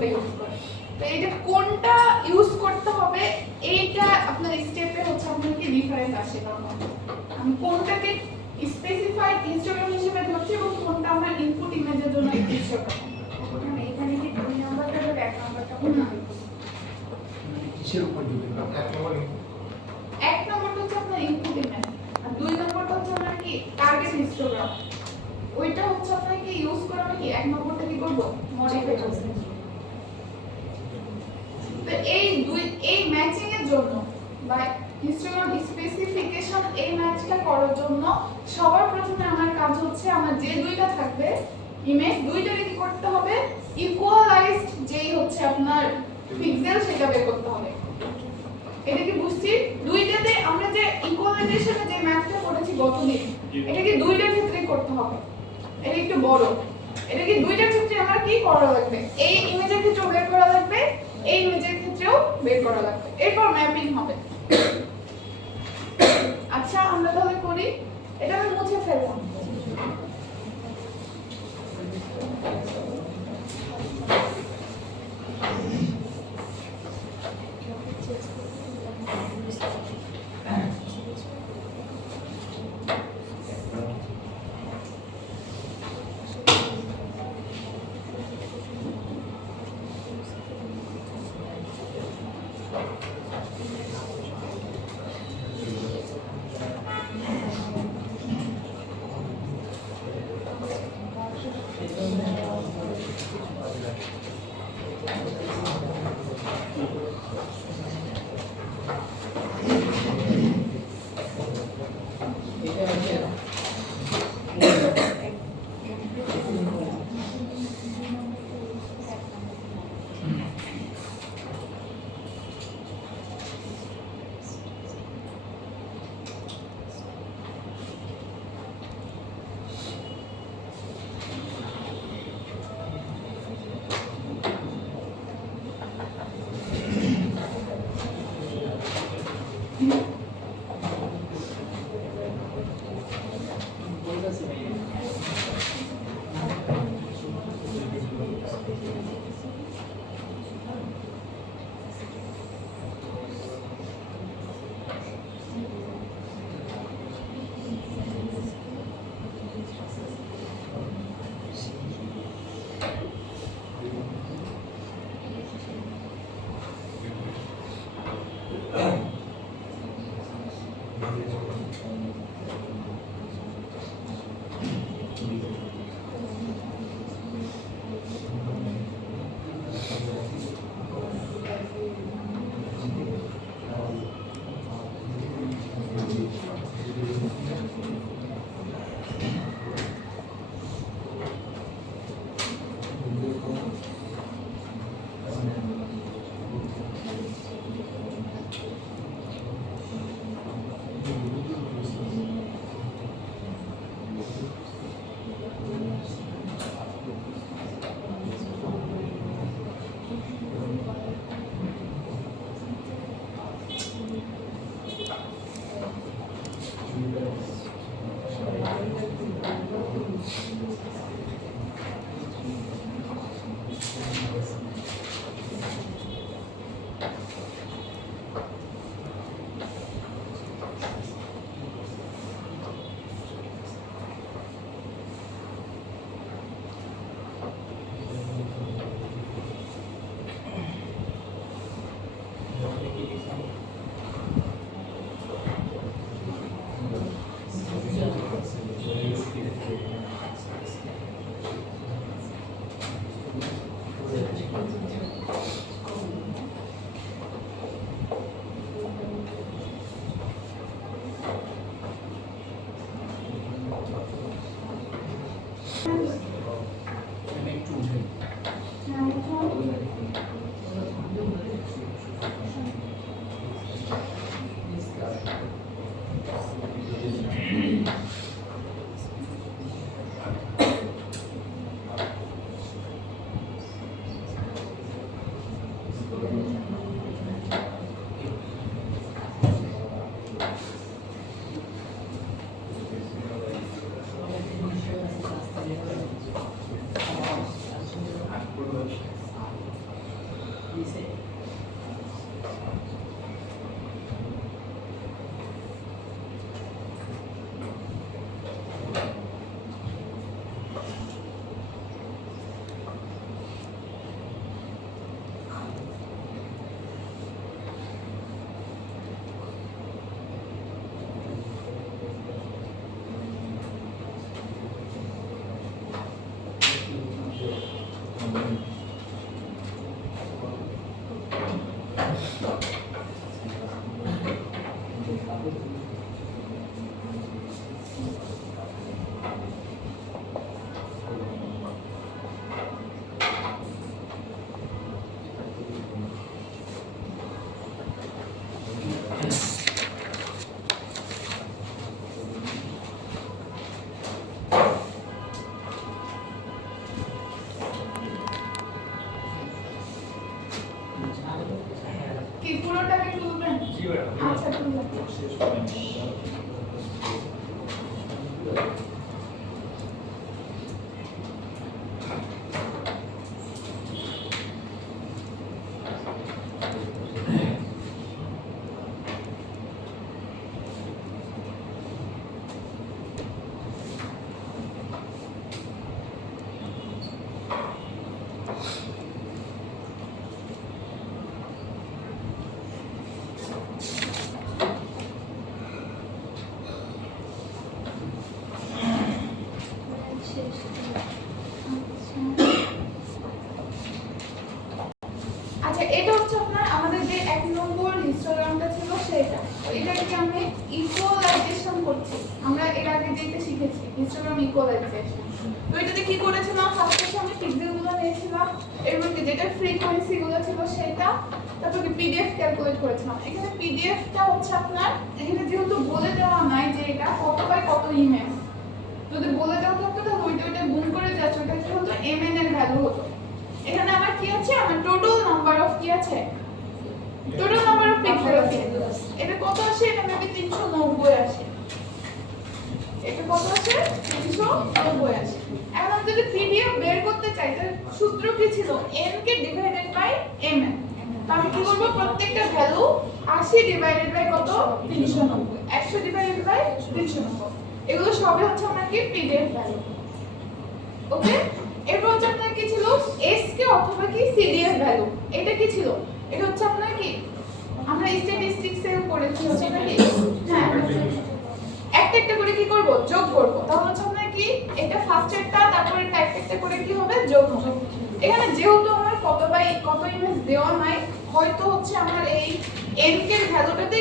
কোনটা ইউজ করে। তো এই যে কোনটা ইউজ করতে হবে এইটা আপনার স্টেপে হচ্ছে আপনাকে ডিফারেন্ট আসে, কারণ আমি কোনটাকে স্পেসিফাইড হিস্টোগ্রাম হিসেবে ধরছি এবং কোনটা আমার ইনপুট ইমেজের জন্য হিস্টোগ্রাম। মানে এখানে কি 2 নাম্বারটা আর 1 নাম্বারটা কোনটা কিসের উপর ডিপেন্ড করে? 1 নম্বরটা হচ্ছে আপনার ইনপুট ইমেজ আর 2 নম্বরটা হচ্ছে আপনার কি টার্গেট হিস্টোগ্রাম। ওইটা হচ্ছে আপনাকে ইউজ করা কি 1 নম্বরটা কি করব মডিফাই করব। তো এই ম্যাচিং এর জন্য বা হিস্টোগ্রাম স্পেসিফিকেশন এই ম্যাচটা করার জন্য সবার প্রথমে আমার কাজ হচ্ছে আমার যে দুইটা থাকবে ইমেজ দুইটাকে কি করতে হবে ইকুয়ালাইজড যেই হচ্ছে আপনার পিক্সেল সেটা বের করতে হবে। এটা কি বুঝছি? দুইটাতে আমরা যে ইকুয়ালাইজেশনে যে ম্যাথটা করেছি গতদিন এটা কি দুইটার ক্ষেত্রেই করতে হবে। এটা একটু বড়, এটা কি দুইটার ক্ষেত্রে আমার কি করা লাগবে, এই ইমেজের ক্ষেত্রেও বের করা লাগবে, এই ইমেজের ক্ষেত্রেও বের করা লাগবে, এরপর ম্যাপিং হবে। আচ্ছা আমরা তাহলে করি, এটা আমি মুছে ফেললাম। কি পুরোটাকে তুলবেন? আচ্ছা তুলবেন। আচ্ছা এটা হচ্ছে আপনার আমাদের যে 1 নম্বর হিস্টোগ্রামটা ছিল সেটা। এটাকে আমি ইকুয়ালাইজেশন করছি। আমরা এর আগে যেটা শিখেছি হিস্টোগ্রাম ইকুয়ালাইজেশন। তো এটাতে কি করেছিলাম? ফার্স্টে আমি পিক্সেলগুলো নিয়েছিলাম, এর মধ্যে যেটা ফ্রিকোয়েন্সি গুলো ছিল সেটা, তারপর কি পিডিএফ ক্যালকুলেট করেছিলাম। এখানে পিডিএফটা হচ্ছে আপনার এখানে যেহেতু বলে দেওয়া নাই যে এটা কত বাই কত ইমেজ, যদি বলে দেওয়া থাকতো তাহলে ওইটা গুণ করে যাচ্ছে, ওটা কি হতো mn এর ভ্যালু হতো। এখানে আমার কি আছে? আমার টোটাল নাম্বার অফ কি আছে? টোটাল নাম্বার অফ পিক্সেল আছে। এটা কত আসে? এটা মেবি 390 আসে। এটা কত আসে? 390 আসে। এখন আমি যদি পিডিএফ বের করতে চাই তাহলে সূত্র কি ছিল? n কে ডিভাইডেড বাই mn। তো আমি কি করব? প্রত্যেকটা ভ্যালু 80 ডিভাইডেড বাই কত? 390। 100 ডিভাইডেড বাই 390। এগুলো সবই হচ্ছে আমার কি পিডিএফ ভ্যালু। ওকে? এরপর হচ্ছে আপনার কি ছিল? SK অথবা কি CDF ভ্যালু। এটা কি ছিল? এটা হচ্ছে আপনার কি আমরা স্ট্যাটিস্টিক্স এ পড়েছি হচ্ছে নাকি? হ্যাঁ, একটা একটা করে কি করব? যোগ করব। তাহলে হচ্ছে আপনার কি এটা ফার্স্ট একটা, তারপর এটা একটা একটা করে কি হবে? যোগ হবে। এখানে যেহেতু আমার কত বাই কত ইমেজ দেওয়া নাই, হয়তো হচ্ছে আমার এই n কে ভ্যালুটাতে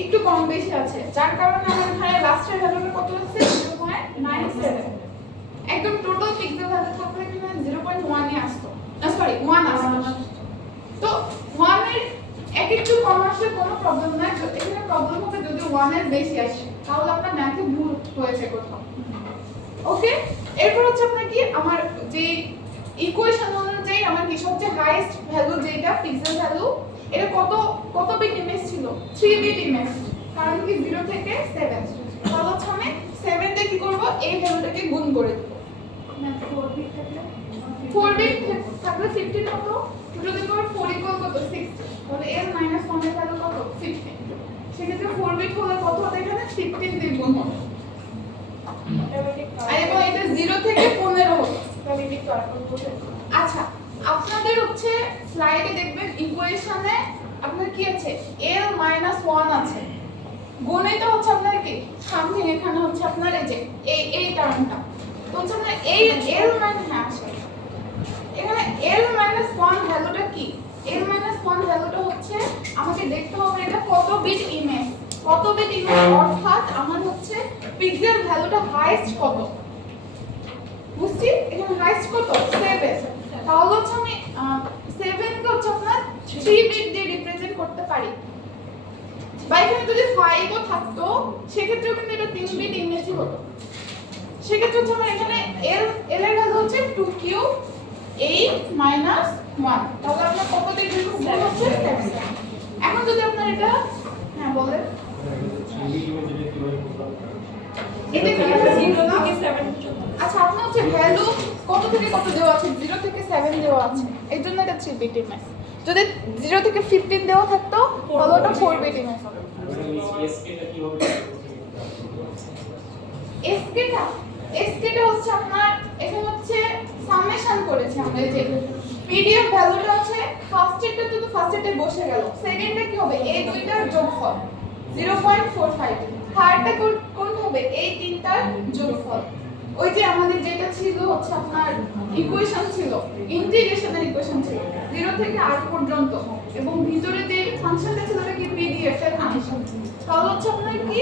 একটু কম বেশি আছে, যার কারণে আমার এখানে লাস্টের ভ্যালুটা কত হচ্ছে? 0.97। একদম টোটাল পিক্সেল ভ্যালু থাকলে কি না 0.1 এ আসতো, না সরি 1 আসতো। তো 1 এর একটু কম আসলে কোনো প্রবলেম নাই, এখানে প্রবলেম হবে যদি 1 এর বেশি আসে, তাহলে আপনার ম্যাথে ভুল হয়েছে কোথাও। ওকে? এরপর হচ্ছে আপনার কি আমার যে ইকুয়েশন অনুযায়ী আমার কি সবচেয়ে হাইয়েস্ট ভ্যালু যেটা পিক্সেল ভ্যালু, এটা কত বিট ইমেজ ছিল? 3 বিট ইমেজ, কারণ কি 0 থেকে 7। তাহলে হচ্ছে আমি 7 দিয়ে কি করব? এই ভ্যালুটাকে গুণ করে দেব। না 4 বিট থাকলে 15 হতো, 2 টু দি পাওয়ার 4 ইকুয়াল কত? 60। তাহলে এর মাইনাস 1 এর ভ্যালু কত? 15। সেক্ষেত্রে 4 বিট হলে কত হতো? এখানে 15 দিয়ে গুণ হবে। আর এবং এটা 0 থেকে 15 হতো। আচ্ছা, আপনাদের হচ্ছে স্লাইডে দেখবেন ইকুয়েশনে আপনার কি আছে? l - 1 আছে। গুণিত হচ্ছে আপনার কি সামথিং, এখানে হচ্ছে আপনার এই যে এই টার্মটা, তো হচ্ছে আপনার এই l হ্যাঁ আসে। এখানে l - 1 ভ্যালুটা কি? l - 1 ভ্যালুটা হচ্ছে আমাকে দেখতে হবে এটা কত বিট ইমেজ, কত বিট ইমেজ অর্থাৎ আমার হচ্ছে পিক্সেল ভ্যালুটা হাইয়েস্ট কত, বুঝছি? এখানে হাইয়েস্ট কত? 7। তাহলে হচ্ছে আমি 7 কে হচ্ছে আপনার 3 বিট দিয়ে রিপ্রেজেন্ট করতে পারি। বা এখানে যদি 5 ও থাকতো সেক্ষেত্রেও কিন্তু এটা 3 বিট ইমেজই হতো। সেক্ষেত্রে হচ্ছে আমার এখানে l এর ভ্যালু হচ্ছে 2 কিউব 8 - 1। তাহলে আমরা কত দিয়ে গুণ হচ্ছে 7। এখন যদি আপনার এটা হ্যাঁ বলেন, এটা কি 0 থেকে 7। আচ্ছা, আপনার হচ্ছে ভ্যালু কত থেকে কত দেওয়া আছে? 0 থেকে 7 দেওয়া আছে, এর জন্য এটা 3 বিট ইমেজ। যদি 0 থেকে 15 দেওয়া থাকতো তাহলে ওটা 4 বিট ইমেজ হবে। এসকেটা হচ্ছে আপনার এখানে হচ্ছে সামেশন করেছে আমরা, এই যে পিডিএফ ভ্যালুটা হচ্ছে ফার্স্টেরটা তো ফার্স্টেরটা বসে গেল, সেকেন্ডে কি হবে এই দুইটার যোগফল 0.45, থার্ডটা কোনটা হবে এই তিনটার যোগফল। ওই যে আমাদের যেটা ছিল হচ্ছে আপনার ইকুয়েশন ছিল, ইন্টিগ্রেশনের ইকুয়েশন ছিল 0 থেকে r পর্যন্ত, এবং ভিতরে যে ফাংশনটা ছিল ওটা কি পিডিএফ এর ফাংশন। তাহলে হচ্ছে আপনার কি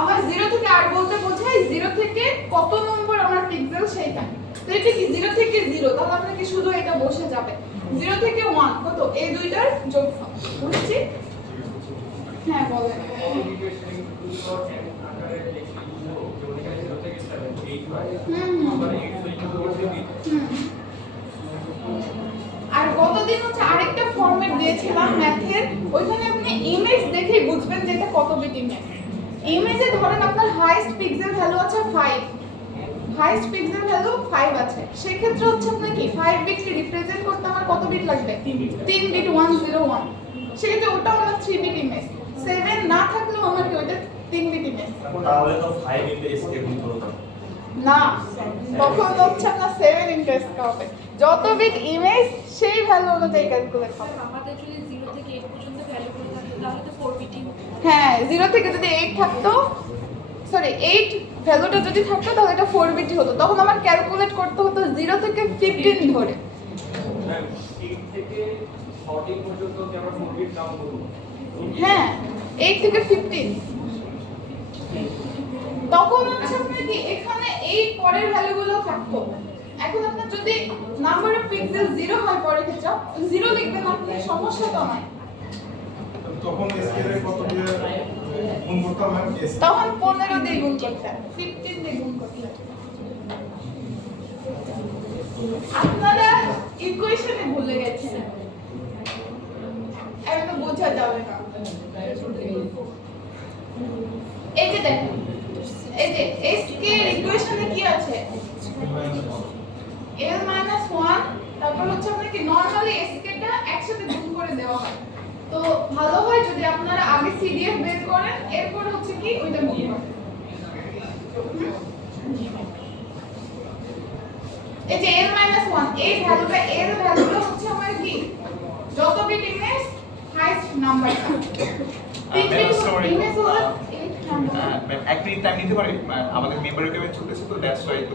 আমার 0 থেকে r বলতে বোঝায় 0 থেকে কত নম্বর আমার পিক্সেল সেইটা। তো এটা কি 0 থেকে 0, তাহলে আপনার কি শুধু এটা বসে যাবে 0 থেকে 1 কত এই দুইটার যোগফল। বুঝছি? হ্যাঁ বলেন। আর গতদিন হচ্ছে আরেকটা ফরম্যাট দিয়েছিলাম ম্যাথের, ওইখানে আপনি ইমেজ দেখেই বুঝবেন যে এটা কত বিট ইমেজ। ইমেজে ধরেন আপনার হাইয়েস্ট পিক্সেল ভ্যালু আছে 5, হাইয়েস্ট পিক্সেল ভ্যালু 5 আছে, সেই ক্ষেত্রে হচ্ছে আপনার কি 5 বিট কে রিপ্রেজেন্ট করতে আমার কত বিট লাগবে 3 বিট 101, সেক্ষেত্রে ওটা আমার 3 বিট ইমেজ। 7 না থাকলেও আমার কি ওটা 3 বিট ইমেজ। তাহলে তো 5 ইনটু এসকে গুণ করতে হবে না, তখন হচ্ছে আপনার 7 ইনটু এসকে হবে, যত বিট ইমেজ সেই ভ্যালু অনুযায়ী ক্যালকুলেট হবে। আমাদের যদি 0 থেকে 8 পর্যন্ত ভ্যালু করে থাকতো তাহলে তো 4 বিটই হতো। হ্যাঁ 0 থেকে যদি 8 থাকতো, সরি 8 ভ্যালুটা যদি থাকতো তাহলে এটা 4 বিটই হতো, তখন আমার ক্যালকুলেট করতে হতো 0 থেকে 15 ধরে। 8 থেকে 14 পর্যন্ত কি আমরা 4 বিট কাউন্ট করব? হ্যাঁ 8 থেকে 15, তখন হচ্ছে আপনার কি এখানে এই পরের ভ্যালুগুলো থাকতো। এখন আপনার যদি নাম্বার অফ পিক্সেল 0 হয় পরের ক্ষেত্রে 0 লিখবেন আপনি, সমস্যা তো নাই। তখন স্কেলের কত দিয়ে গুণ করতাম ম্যাম? তখন 15 দিয়ে গুণ করতেন, 15 দিয়ে গুণ করতেন। আপনারা ইকুয়েশনে ভুলে গেছেন, এখন বোঝা যাবে না। এই যে দেখেন, এই যে s কে ইকুয়েশনে কি আছে l - 1, তারপর হচ্ছে আপনার কি নরমালি s টা একসাথে গুণ করে দেওয়া হয়। তো ভালো হয় যদি আপনারা আগে সিডিএফ বের করেন, এরপর হচ্ছে কি ওইটা গুণ করেন। এই যে l - 1 এই ভ্যালুটা, l ভ্যালুটা হচ্ছে আমার কি যত বিট ইমেজ হাইয়েস্ট নাম্বারটা, 3 বিট ইমেজ হলো 8 নাম্বার। ম্যাম এক মিনিট টাইম নিতে পারি? আমাদের মেম্বারের টাইমে চলতেছে তো দ্যাটস ওয়াই। তো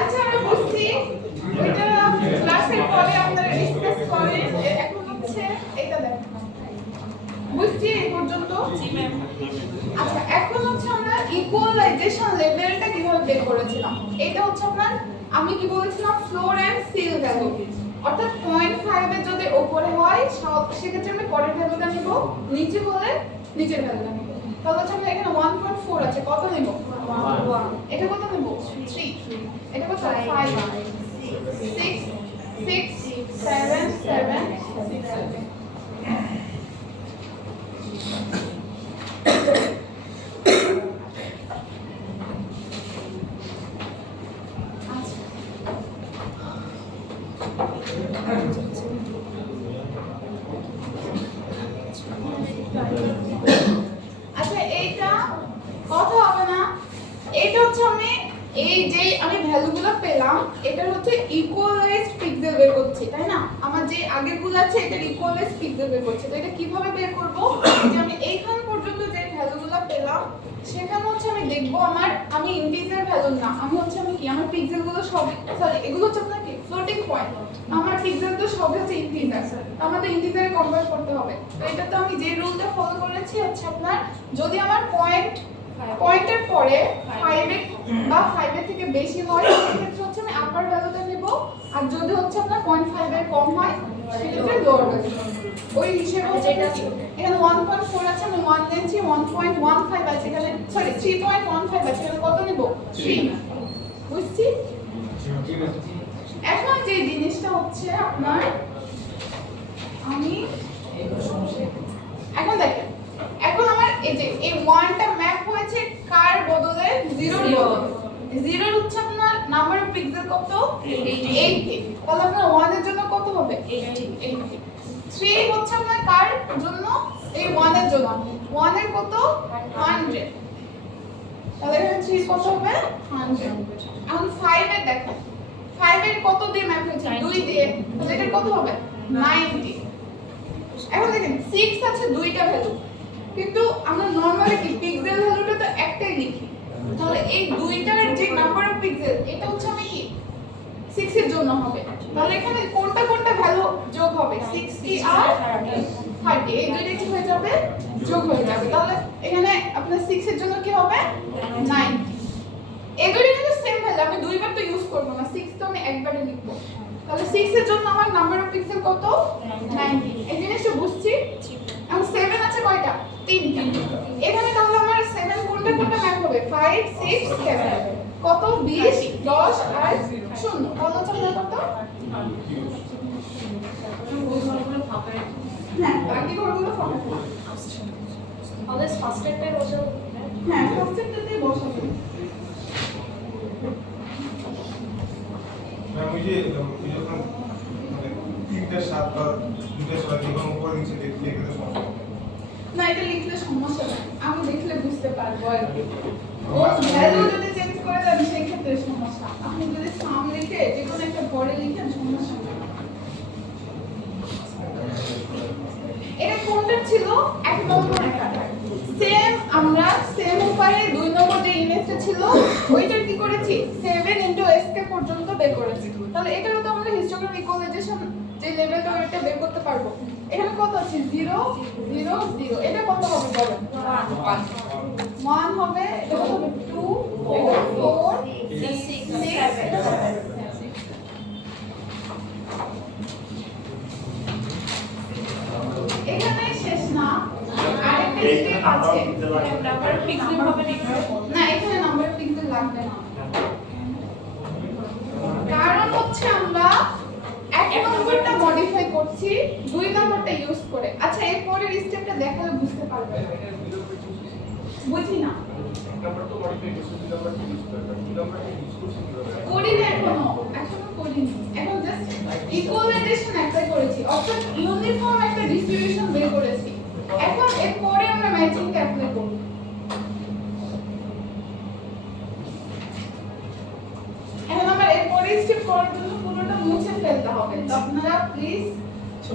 আচ্ছা আমি বুঝছি, এটা ক্লাসের পরে আপনারা ডিসকাস করেন। এখন হচ্ছে এটা দেখেন, বুঝছি এই পর্যন্ত? জি ম্যাম। আচ্ছা এখন হচ্ছে আমরা ইকুয়ালাইজেশন লেভেলটা কিভাবে বের করেছিলাম। এটা হচ্ছে আপনার আমি কি বলেছিলাম ফ্লোর এন্ড সিল ভ্যালু, অর্থাৎ 0.5 এর যদি উপরে হয় সেক্ষেত্রে আমি পরের ভ্যালুটা নিব, নিচে হলে নিচের ভ্যালুটা নিব। তাহলে হচ্ছে আমরা এখানে 1.4 আছে, কত নিব 1, এটা কত নিব 3, এটা কত 5, 6, 6, 7, 7, 6। আচ্ছা এইটা কথা হবে না, এটা হচ্ছে আমি এই যে আমি ভ্যালুগুলো পেলাম এটার হচ্ছে ইকুয়ালাইজড পিক্সেল বের করছি, তাই না? আমার যে আগেরগুলো আছে এটার ইকুয়ালাইজড পিক্সেল বের করছি। তো এটা কিভাবে বের করব? যে আমি এইখান পর্যন্ত যে ভ্যালুগুলো পেলাম সেখানে হচ্ছে আমি দেখব আমি ইন্টিজার ভ্যালু না, আমি কি আমার পিক্সেলগুলো সব, সরি এগুলো হচ্ছে আপনার কি ফ্লোটিং পয়েন্ট, আমার পিক্সেল তো সবই হচ্ছে ইন্টিজার, আমাদের ইন্টিজারে কনভার্ট করতে হবে। তো এটা তো আমি যে রুলটা ফলো করেছি হচ্ছে আপনার যদি আমার পয়েন্টের পরে 5 বা 5 এর থেকে বেশি হয় সেক্ষেত্রে হচ্ছে আমি আপার ভ্যালুটা নেব, আর যদি হচ্ছে আপনার 0.5 এর কম হয় সেক্ষেত্রে লোয়ার ভ্যালু। ওই হিসেবে হচ্ছে এখানে 1.4 আছে, আমি 1 নিয়েছি, 1.15 আছে এখানে, সরি 3.15 আছে এখানে, কত নেব 3। বুঝছি? এখন যে জিনিসটা হচ্ছে আপনার আমি 0 এর হচ্ছে আপনার নাম্বার অফ পিক্সেল কত 80 তাহলে আপনার 1 এর জন্য কত হবে 80 3 হচ্ছে আপনার কার জন্য এই 1 এর জন্য 1 এর কত 100 তাহলে এখানে 3 কত হবে 100 এখন 5 এর দেখেন 5 এর কত দিয়ে ম্যাপ হয়েছে 2 দিয়ে তাহলে এটা কত হবে 90 এখন দেখেন 6 আছে দুইটা ভ্যালু কিন্তু আমরা নরমালি কি পিক্সেল ভ্যালুটা তো একটাই লিখি তাহলে এই দুইটার যে নাম্বার অফ পিক্সেল এটা হচ্ছে আমি কি 6 এর জন্য হবে তাহলে এখানে কোনটা কোনটা ভ্যালু যোগ হবে 60 আর 30 এই দুইটা কি হয়ে যাবে যোগ হয়ে যাবে তাহলে এখানে আপনার 6 এর জন্য কি হবে 90 এই দুইটা কিন্তু সেম ভ্যালু আমি দুইবার তো ইউজ করব না 6 তো আমি একবারে লিখব তাহলে 6 এর জন্য আমার নাম্বার অফ পিক্সেল কত 90 এই জিনিসটা বুঝছি এখন 7 আছে কয়টা তিনটা এখানে তাহলে আমার 7 কোনটা কোনটা ম্যাপ হবে 5 6 7 কত 20 10 আর 0 তাহলে হচ্ছে আপনার কত হ্যাঁ বাকি ঘরগুলো ফাঁকা অলওয়েজ ফার্স্ট টাইমে বসাবো হ্যাঁ ফার্স্টটাতে বসাবেন ম্যাম ওই যে যখন মানে 3:7 বা 2:7 যখন উপরে নিচে দেখলে কিন্তু সমস্যা হবে। না এটা লিখলে সমস্যা নাই আমি দেখলে বুঝতে পারবো আর কি ও ভ্যালু যদি চেঞ্জ করে দেন সেই ক্ষেত্রে সমস্যা আপনি যদি সাম লিখে যে কোনো একটা ঘরে লিখেন সমস্যা নেই এটা কোনটা ছিল এক নম্বর সেম আমরা সেম উপায়ে 2 নম্বর যে ইমেজটা ছিল ওইটার কি করেছি 7 * sk পর্যন্ত বের করেছি তাহলে এটারও তো আমরা হিস্টোগ্রাম ইকুয়ালাইজেশন যে লেভেলটা ওইটা বের করতে পারবো এখানে কত আছে 0 0 0 এটা কত হবে বলেন 1 হবে এটা হবে 2 এটা 4 6 7 এখানে শেষ না আরেকটা স্টেপ আছে নাম্বার পিক্সেল হবে না এখানে নাম্বার পিক্সেল লাগবে না কারণ হচ্ছে আমরা এক নম্বরটা মডিফাই করছি 2 নম্বরটা ইউজ করে আচ্ছা এর পরের স্টেপটা দেখালে বুঝতে পারবেন বুঝি না নাম্বার তো মডিফাই করছি 2 নাম্বারটা ইউজ করতে 2 নাম্বারটা ইউজ করছি কিভাবে করি না এখনো করিনি এখন জাস্ট ইকুয়ালাইজেশন অ্যাপ্লাই করেছি অর্থাৎ ইউনিফর্ম একটা ডিস্ট্রিবিউশন বের করেছি এখন এর পরে আমরা ম্যাচিং অ্যাপ্লাই করব এখন আমরা এর পরে স্টেপ করার জন্য পুরোটা মুছে ফেলতে হবে তো আপনারা প্লিজ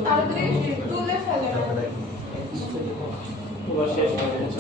তাড়াতাড়ি তুলে ফেলেন পুরো শেষ হয়ে গেছে